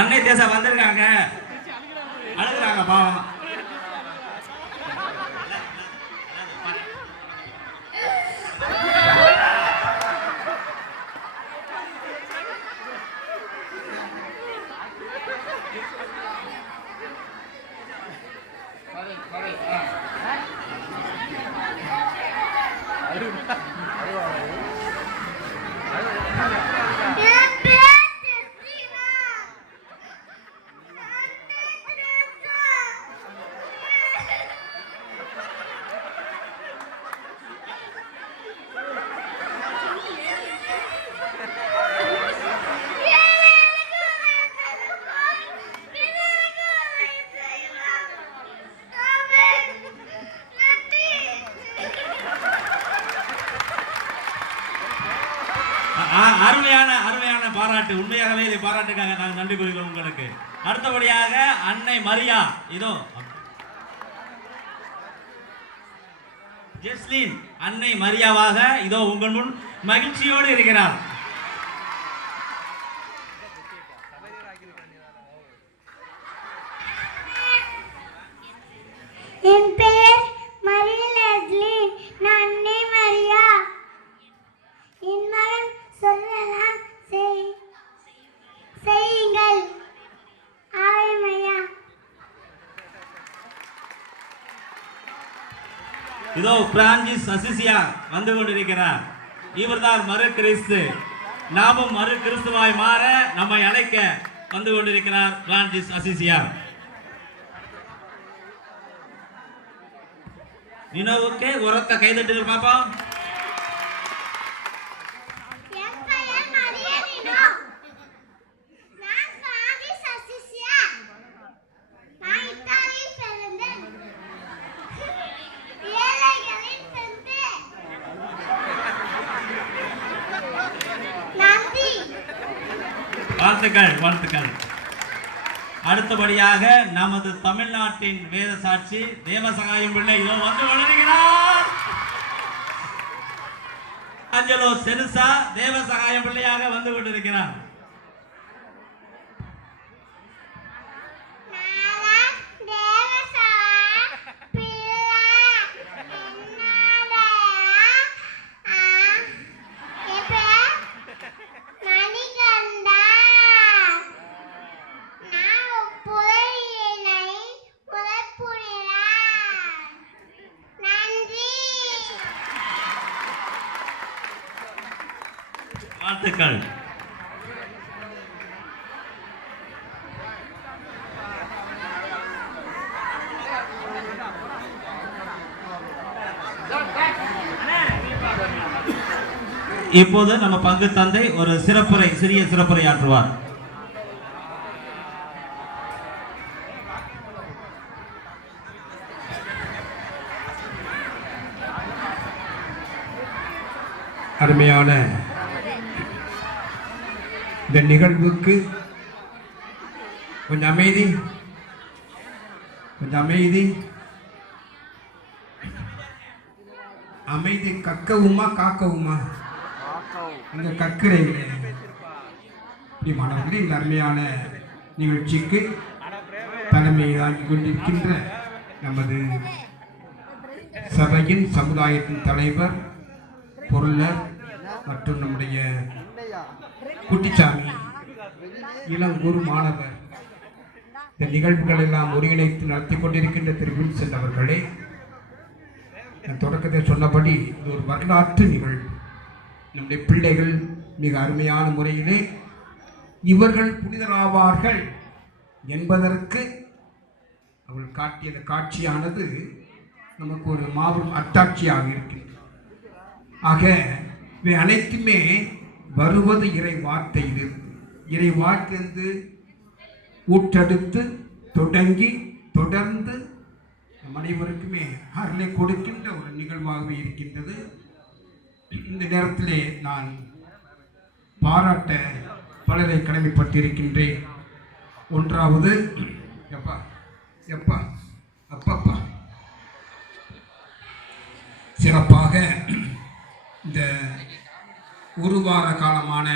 அன்னை தேசா வந்திருக்காங்க, அழுகுறாங்க பாவம். அருமையான பாராட்டு. உண்மையாகவே இதை பாராட்டுக்காக நாங்கள் நன்றி கூறுகிறோம் உங்களுக்கு. அடுத்தபடியாக அன்னை மரியா இதோ ஜெஸ்லின் அன்னை மரியாவாக இதோ உங்கள் முன் மகிழ்ச்சியோடு இருக்கிறார். என் பெயர் மரிய லெஸ்லி. நான் அன்னை மரியா. என் மகன் சொல்லலாம் செய்யுங்கள். ஆவே மரியா. இதோ பிரான்சிஸ் அசிசியா வந்து கொண்டிருக்கிறார். இவர்தான் மறு கிறிஸ்து. நாமும் மறு கிறிஸ்துவாய் மாற நம்மை அழைக்க வந்து கொண்டிருக்கிறார் பிரான்சிஸ் அசிசியா. நினோவுக்கு உரத்த கைதட்டு பாப்போம். வாழ்த்துக்கள். அடுத்தபடியாக நமது தமிழ்நாட்டின் வேத சாட்சி தேவசகாயம் பிள்ளை இதோ வந்து வளர்கிறார். அஞ்சலோ செருசா தேவசகாயம் பிள்ளையாக வந்து கொண்டிருக்கிறார். வாழ்த்துக்கள். இப்போது நம்ம பங்கு தந்தை ஒரு சிறிய சிறப்புரை ஆற்றுவார். அருமையான இந்த நிகழ்வுக்கு கொஞ்சம் அமைதி கக்கவுமா காக்கவுமா அந்த கற்கரைகளே. மாணவர்களே, இந்த அருமையான நிகழ்ச்சிக்கு தலைமை தாங்கி கொண்டிருக்கின்ற நமது சபையின் சமுதாயத்தின் தலைவர் பொருளர் மற்றும் நம்முடைய குட்டிச்சாமி இளங்குரு மாணவர், இந்த நிகழ்வுகள் எல்லாம் ஒருங்கிணைத்து நடத்தி கொண்டிருக்கின்ற திரு வில்சன் அவர்களே, தொடக்கத்தை சொன்னபடி இது ஒரு வரலாற்று நிகழ்வு. நம்முடைய பிள்ளைகள் மிக அருமையான முறையிலே இவர்கள் புனிதராவார்கள் என்பதற்கு அவள் காட்டிய காட்சியானது நமக்கு ஒரு மாபெரும் அத்தாட்சியாக இருக்கின்றது. ஆக இவை அனைத்துமே வருவது இறை வார்த்தையிலிருந்து. இறை வார்த்தையிலிருந்து ஊற்றெடுத்து தொடங்கி தொடர்ந்து நம் அனைவருக்குமே அருளை கொடுக்கின்ற ஒரு நிகழ்வாகவே இருக்கின்றது. இந்த நேரத்திலே நான் பாராட்ட பலரை கடமைப்பட்டிருக்கின்றேன். ஒன்றாவது அப்பப்பா சிறப்பாக இந்த ஒரு வார காலமான